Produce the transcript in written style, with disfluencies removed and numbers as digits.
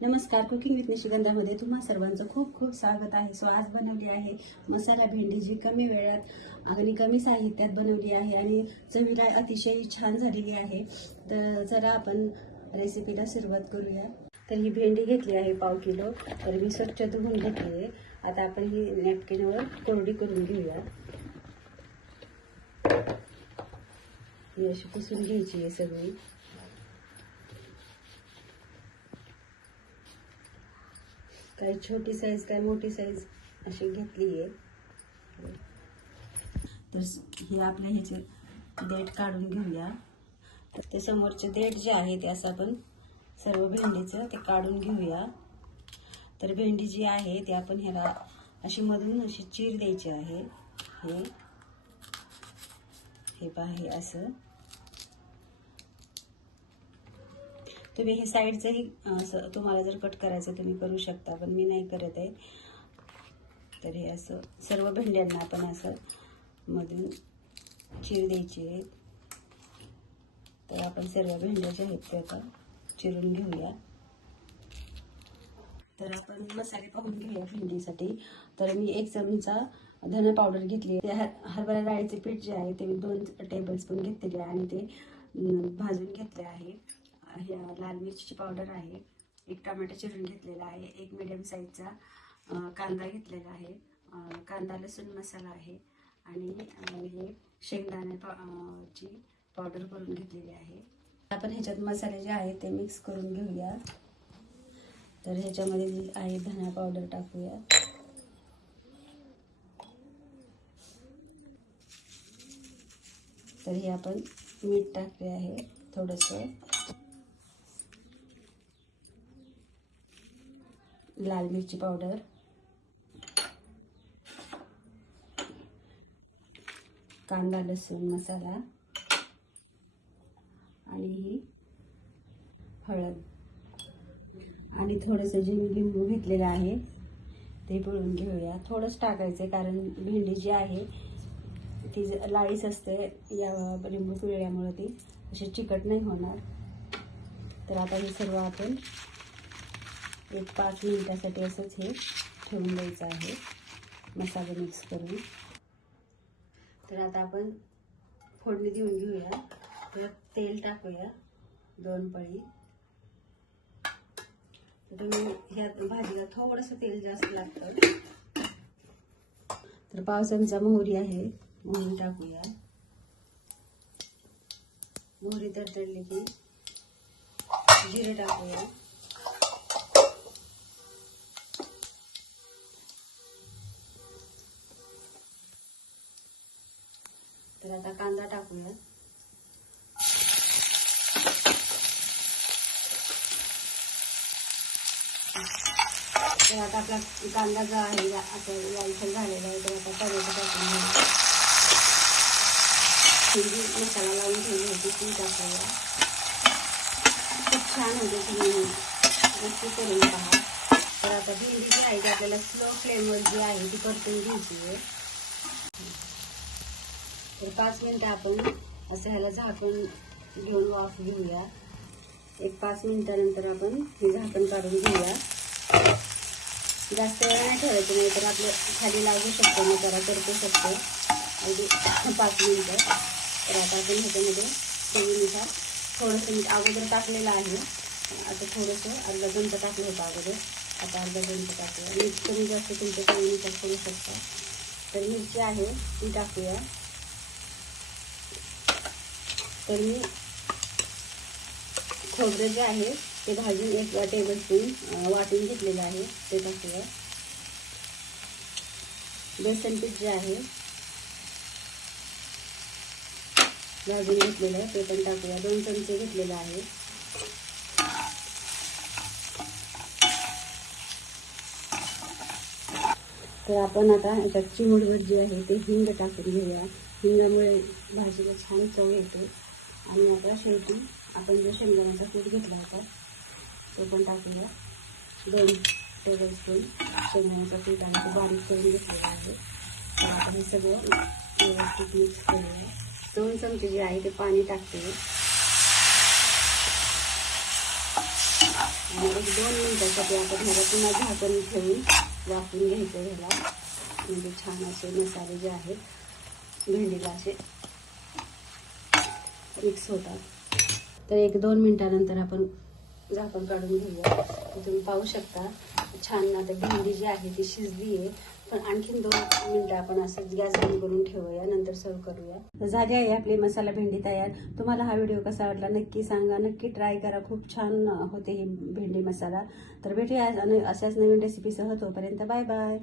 नमस्कार, cooking with निशिगंधामध्ये तुम्हा सर्वांचं खूप खूप स्वागत आहे. सो आज बनवली आहे मसाला भेंडी, जी कमी वेळात आणि कमी साहित्यात बनवली आहे आणि चवीला अतिशय छान झालेली आहे. तर चला आपण रेसिपीला सुरुवात करूया. तर ही भेंडी घेतली आहे 1/2 किलो. तर मी स्वच्छ धुवून घेतली आहे. आता आपण ही नॅपकिनवर कोरडी करून घेऊया. ही अशी पुसून घ्यायची आहे सगळी. काही छोटी साईज काय मोठी साईज अशी घेतली आहे. तर हे आपले ह्याचे देठ काढून घेऊया. तर ते समोरचे देठ जे आहे ते असं आपण सर्व भेंडीचं ते काढून घेऊया. तर भेंडी जी आहे ते आपण ह्याला अशी मधून अशी चीर द्यायची आहे. हे पहा, हे असं. तुम्ही हे साईडचंही असं तुम्हाला जर कट करायचं तुम्ही करू शकता, पण मी नाही करत आहे. तर हे असं सर्व भेंड्यांना आपण असं मधून चीर द्यायची आहे. तर आपण सर्व भेंड्या ज्या आहेत ते आता चिरून घेऊया. तर आपण मसाले पाहून घेऊया भेंडीसाठी. तर मी 1 चमचा धने पावडर घेतली आहे. हरभरा डाळीचे पीठ जे आहे ते मी 2 टेबलस्पून घेतलेले आहे आणि ते भाजून घेतले आहे. लाल मिरचीची पावडर आहे. 1 टमाटर चिरून घेतलेला आहे. 1 मीडियम साईजचा कांदा घेतलेला आहे. कांदा लसूण मसाला आहे आणि हे शेंगदाण्याची पावडर करून घेतलेली आहे. आपण ह्याच्यात मसाले जे आहे ते मिक्स करून घेऊया. तर ह्याच्यामध्ये जी आहे धना पावडर टाकूया. तर हे आपण मीठ टाकले आहे थोडंसं. लाल मिरची पावडर, कांदा लसूण मसाला आणि ही हळद आणि थोडंसं जे लिंबू घेतलेलं आहे ते पिळून घेऊया. थोडंच टाकायचं कारण भेंडी जी आहे ती लाळीच असते. या लिंबू पिळल्यामुळे ती अशी चिकट नाही होणार. तर आता हे सर्व आपण 5 मिनिटासाठी असंच हे ठेवून द्यायचं आहे मसाले मिक्स करून. तर आता आपण फोडणी देऊन घेऊया. तर तेल टाकूया 2 पळी. तर तुम्ही ह्या भाजीला थोडंसं तेल जास्त लागतं. तर 1/2 चमचा मोहरी आहे, मोहरी टाकूया. मोहरी तडतडली की जिरे टाकूया. तर आता कांदा टाकूया. तर आता आपला कांदा जो आहे आता लालसर झालेला आहे. तर आता टोमॅटो टाकून घेऊया. जी मसाला लावून ठेवली होती ती टाकूया. खूप छान होते, तुम्ही नक्की करून पहा. तर आता भेंडी जी आहे ती आपल्याला स्लो फ्लेमवर जी आहे ती परतून घ्यायची आहे. तर 5 मिनिटं आपण असं ह्याला झाकून घेऊन वाफ घेऊया. 5 मिनिटानंतर आपण हे झाकण काढून घेऊया. जास्त वेळ नाही ठेवायचं, नाही तर आपलं खाली लागू शकतो, मग जरा करतो शकतो अगदी 5 मिनिटं. तर आता आपण ह्याच्यामध्ये चवीनुसार थोडंसं मीठ अगोदर टाकलेलं आहे. आता थोडंसं अर्धा चमचा टाकलं होतं अगोदर, आता अर्धा चमचा टाकूया. मीठ कमी जास्त तुमच्या चवीनुसार करू शकता. तर मिरची आहे ती टाकूया. तर मी खोबरं जे आहे ते भाजून 1 टेबलस्पून वाटून घेतलेलं आहे ते टाकूया. बेसन पीठ जे आहे भाजून घेतलेलं आहे ते पण टाकूया. 2 चमचे घेतलेलं आहे. तर आपण आता याच्यात चिमूटभर जे आहे ते हिंग टाकून घेऊया. हिंगामुळे भाजीला छान चव येते. आणि आता शेवटी आपण जो शेंगदाण्याचा पीठ घेतला होता तो पण टाकूया. 2 टेबलस्पून शेंगदाण्याचं पीठ आणि ते बारीक करून घेतलेलं आहे. तर आता हे सगळं व्यवस्थित मिक्स करूया. 2 चमचे जे आहे ते पाणी टाकते. आणि 1-2 मिनिटासाठी आपण ह्याला पुन्हा झाकण ठेवून वाफवून घ्यायचं ह्याला. म्हणजे छान असे मसाले जे आहेत भेंडीला असे मिक्स होतात. तर 1-2 मिनिटानंतर आपण झाकण काढून घेऊया. तुम्ही पाहू शकता छान आता भेंडी जी आहे ती शिजली आहे. पण आणखीन 2 मिनिटं आपण असंच गॅस बंद करून ठेवूया, नंतर सर्व करूया. तर झाली आहे आपली मसाला भेंडी तयार. तुम्हाला हा व्हिडिओ कसा वाटला नक्की सांगा, नक्की ट्राय करा. खूप छान होते ही भेंडी मसाला. तर भेटूया अशाच नवीन रेसिपीसह. तोपर्यंत बाय बाय.